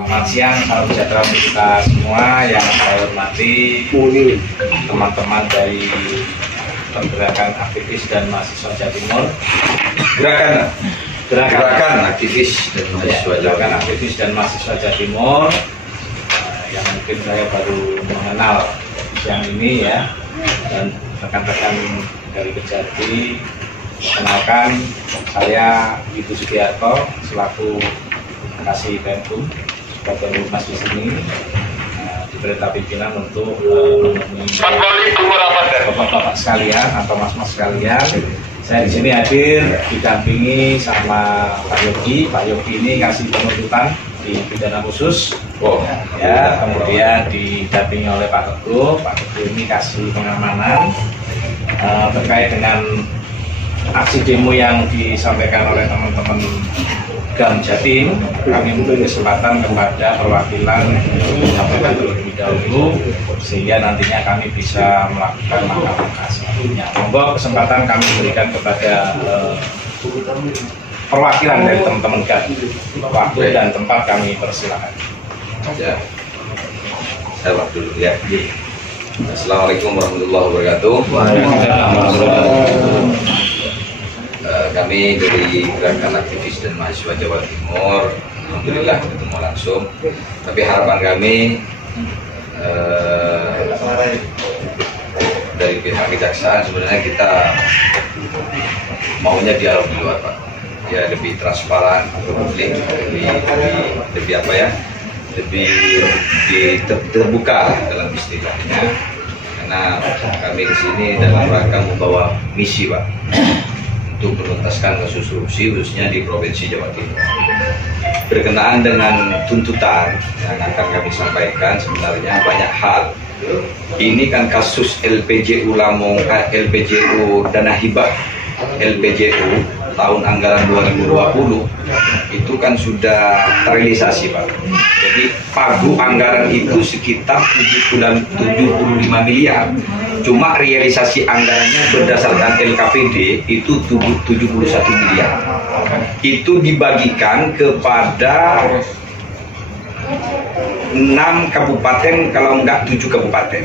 Selamat siang, salam sejahtera untuk kita semua yang saya hormati teman-teman dari pergerakan aktivis dan mahasiswa Jawa Timur. Gerakan aktivis dan mahasiswa Jawa Timur yang mungkin saya baru mengenal siang ini ya, dan rekan-rekan dari Kejati. Perkenalkan, saya Ibu Sugiarto selaku Kasih Penkum sebagai humas di sini, diperintah pimpinan untuk menemui bapak-bapak sekalian atau mas-mas sekalian. Saya di sini hadir didampingi sama Pak Yogi. Pak Yogi ini kasih penuntutan di pidana khusus, ya. Kemudian didampingi oleh Pak Teguh. Pak Teguh ini kasih pengamanan terkait dengan aksi demo yang disampaikan oleh teman-teman GAM Jatim. Kami memberi kesempatan kepada perwakilan untuk menyampaikan terlebih dahulu sehingga nantinya kami bisa melakukan langkah-langkah selanjutnya. Monggo kesempatan kami berikan kepada perwakilan dari teman-teman GAM. Waktu dan tempat kami persilakan. Ya, saya waktu dulu ya. Assalamualaikum warahmatullahi wabarakatuh. Kami dari Gerakan Aktivis dan Mahasiswa Jawa Timur, alhamdulillah ketemu langsung. Tapi harapan kami dari pihak kejaksaan, sebenarnya kita maunya dialog di luar, Pak. Ya, lebih transparan ke publik, lebih apa ya, lebih terbuka dalam istilahnya. Karena kami di sini dalam rangka membawa misi, Pak, untuk menuntaskan kasus korupsi khususnya di Provinsi Jawa Timur. Berkenaan dengan tuntutan yang akan kami sampaikan, sebenarnya banyak hal. Ini kan kasus LPJU Dana Hibah LPJU tahun anggaran 2020 itu kan sudah terrealisasi, Pak. Jadi pagu anggaran itu sekitar 75 miliar. Cuma realisasi anggarannya berdasarkan LKPD itu 71 miliar. Itu dibagikan kepada 6 kabupaten, kalau enggak 7 kabupaten.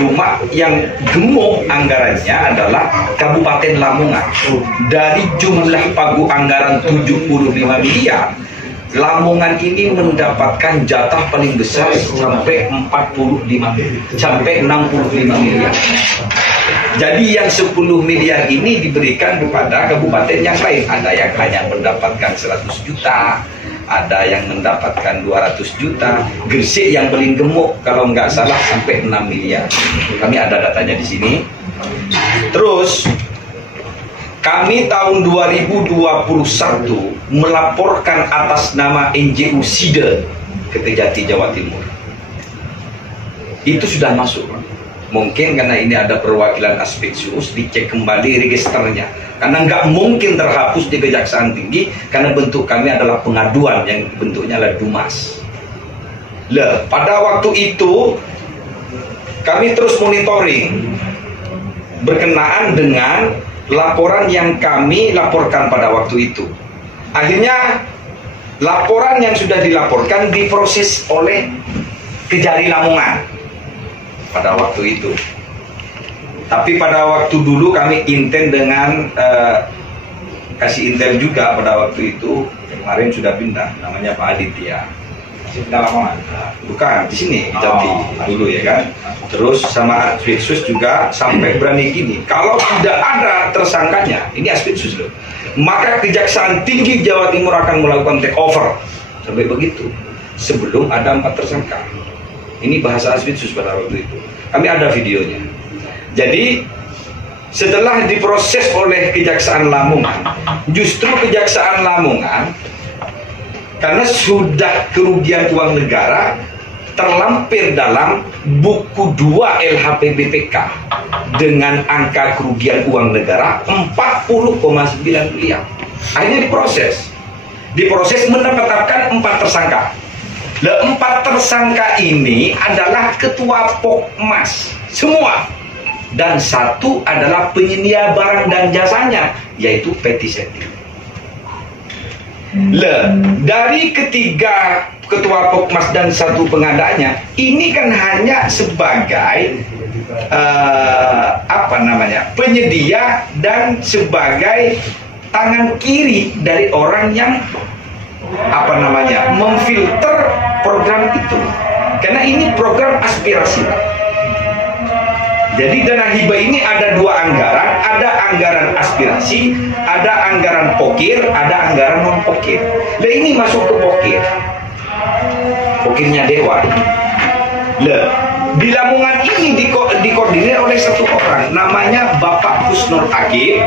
Cuma yang gemuk anggarannya adalah Kabupaten Lamongan. Dari jumlah pagu anggaran 75 miliar, Lamongan ini mendapatkan jatah paling besar sampai 65 miliar. Jadi yang 10 miliar ini diberikan kepada kabupaten yang lain. Ada yang hanya mendapatkan 100 juta, ada yang mendapatkan 200 juta. Gresik yang paling gemuk kalau nggak salah sampai 6 miliar. Kami ada datanya di sini. Terus kami tahun 2021 melaporkan atas nama NGO SIDE ke Kejati, Jawa Timur. Itu sudah masuk, Pak. Mungkin karena ini ada perwakilan Aspeksius, dicek kembali registernya. Karena nggak mungkin terhapus di Kejaksaan Tinggi, karena bentuk kami adalah pengaduan yang bentuknya adalah Dumas. Pada waktu itu kami terus monitoring berkenaan dengan laporan yang kami laporkan pada waktu itu. Akhirnya laporan yang sudah dilaporkan diproses oleh Kejari Lamongan pada waktu itu. Tapi pada waktu dulu kami intent dengan kasih intel juga pada waktu itu. Kemarin sudah pindah, namanya Pak Aditya. Pindah Lamongan? Bukan, di sini, di Jati dulu ya kan. Terus sama Aspeksius juga sampai berani gini, kalau tidak ada tersangkanya, ini Aspeksius loh, maka Kejaksaan Tinggi Jawa Timur akan melakukan take over. Sampai begitu, sebelum ada 4 tersangka. Ini bahasa Aspeksius pada waktu itu. Kami ada videonya. Jadi setelah diproses oleh Kejaksaan Lamongan, justru Kejaksaan Lamongan karena sudah kerugian uang negara terlampir dalam buku 2 LHPBPK dengan angka kerugian uang negara 40,9 miliar. Akhirnya diproses menetapkan 4 tersangka. 4 tersangka ini adalah ketua Pokmas semua, dan 1 adalah penyedia barang dan jasanya, yaitu PT Setting. Dari ketiga ketua Pokmas dan satu pengadanya, ini kan hanya sebagai penyedia dan sebagai tangan kiri dari orang yang memfilter program itu, karena ini program aspirasi, Pak. Jadi dana hibah ini ada dua anggaran, ada anggaran aspirasi, ada anggaran pokir, ada anggaran non pokir. Nah ini masuk ke pokir, pokirnya dewan. Di Lamongan ini dikoordinir oleh satu orang, namanya Bapak Husnul Hakim.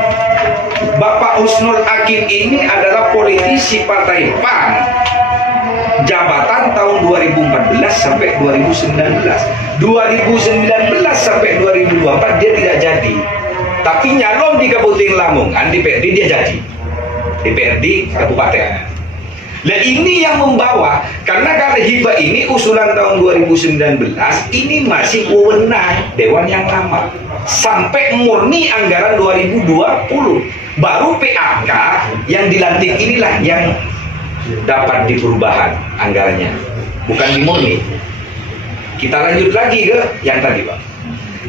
Bapak Husnul Hakim ini adalah politisi Partai PAN, jabatan tahun 2014 sampai 2019. 2019 sampai 2024 dia tidak jadi, tapi nyalon di Kabupaten Lamongan di PRD dia jadi, DPRD Kabupaten. Nah ini yang membawa, karena hibah ini usulan tahun 2019, ini masih wewenang Dewan yang lama sampai murni anggaran 2020. Baru PAK yang dilantik inilah yang dapat di perubahan anggarannya, bukan di murni. Kita lanjut lagi ke yang tadi, Pak.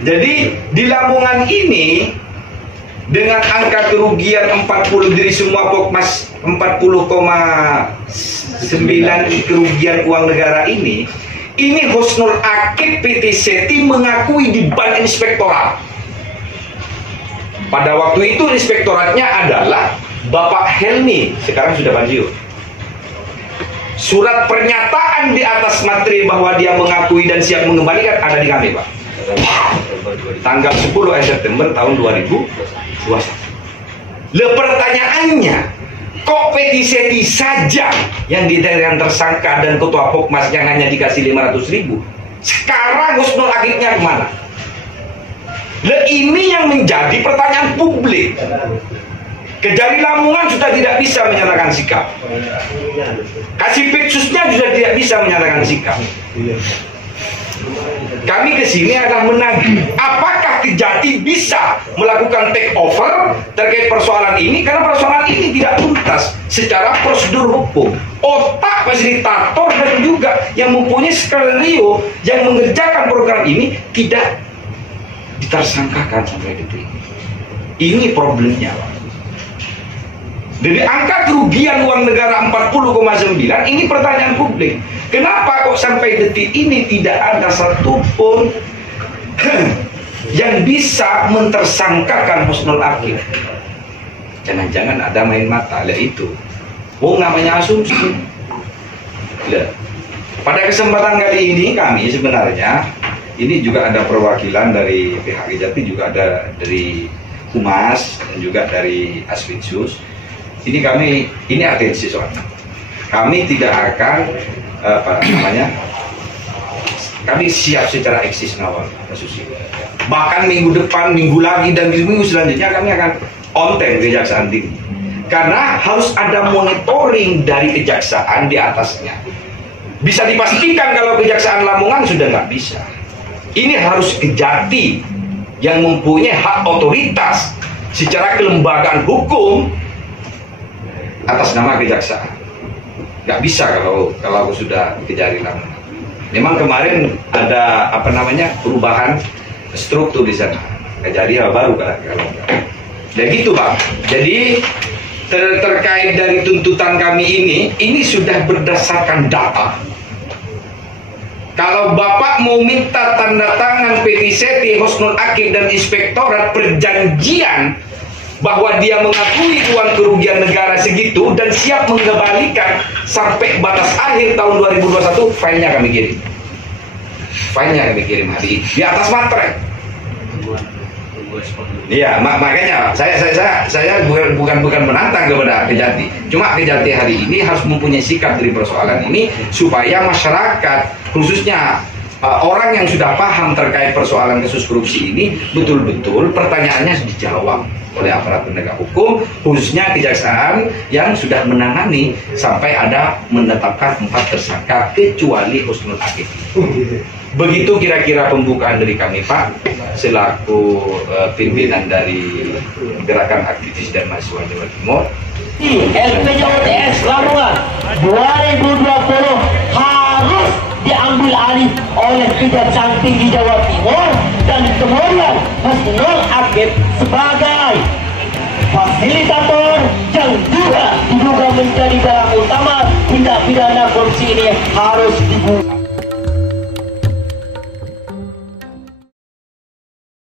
Jadi di Lamongan ini dengan angka kerugian 40 dari semua Pokmas 40,9 kerugian uang negara ini Husnul Hakim PT Seti mengakui di Ban Inspektorat. Pada waktu itu inspektoratnya adalah Bapak Helmi, sekarang sudah pensiun. Surat pernyataan di atas materi bahwa dia mengakui dan siap mengembalikan ada di kami, Pak. Tanggal 10 September tahun 2021. Pertanyaannya, kok PT Seti saja yang dijadikan tersangka dan ketua Pokmasnya hanya dikasih 500.000? Sekarang Husnul Hakimnya kemana? Ini yang menjadi pertanyaan publik. Kejari Lamongan sudah tidak bisa menyatakan sikap. Kasipitsusnya sudah tidak bisa menyatakan sikap. Kami kesini adalah menagih, apakah Kejati bisa melakukan take over terkait persoalan ini, karena persoalan ini tidak tuntas secara prosedur hukum. Otak fasilitator dan juga yang mempunyai skenario yang mengerjakan program ini tidak ditersangkakan sampai detik ini. Ini problemnya, Pak. Dari angka kerugian uang negara 40,9, ini pertanyaan publik. Kenapa kok sampai detik ini tidak ada satupun yang bisa mentersangkakan Husnul Hakim? Jangan-jangan ada main mata, itu. Namanya asumsi. Pada kesempatan kali ini kami sebenarnya, ini juga ada perwakilan dari pihak Kejati, juga ada dari Humas dan juga dari Aspitsus. Ini atensi soalnya. Kami tidak akan kami siap secara eksis ngawal kasus ini. Bahkan minggu depan, minggu lagi, dan minggu selanjutnya kami akan konten Kejaksaan Tinggi. Karena harus ada monitoring dari kejaksaan di atasnya. Bisa dipastikan kalau Kejaksaan Lamongan sudah nggak bisa. Ini harus Kejati yang mempunyai hak otoritas secara kelembagaan hukum atas nama kejaksaan. Nggak bisa kalau sudah Kejari Lamongan. Memang kemarin ada perubahan struktur di sana. Kejari baru kalau. Ya gitu, Pak. Jadi terkait dari tuntutan kami ini sudah berdasarkan data. Kalau Bapak mau minta tanda tangan PT Seti, Husnul Hakim dan Inspektorat perjanjian bahwa dia mengakui uang kerugian negara segitu dan siap mengembalikan sampai batas akhir tahun 2021, filenya kami kirim. Filenya kami kirim hari ini di atas materai. Iya, makanya saya bukan menantang kepada Kejati. Cuma Kejati hari ini harus mempunyai sikap dari persoalan ini supaya masyarakat, khususnya orang yang sudah paham terkait persoalan kasus korupsi ini, betul-betul pertanyaannya dijawab oleh aparat penegak hukum, khususnya kejaksaan yang sudah menangani sampai ada menetapkan 4 tersangka kecuali Husnul Akif. Begitu kira-kira pembukaan dari kami, Pak, selaku pimpinan dari Gerakan Aktivis dan Mahasiswa Jawa Timur. LPJOTS Lamongan 2020 harus diambil alih oleh Kejaksaan Tinggi Jawa Timur dan kemudian Husnul Akif sebagai fasilitator yang juga diduga menjadi dalang utama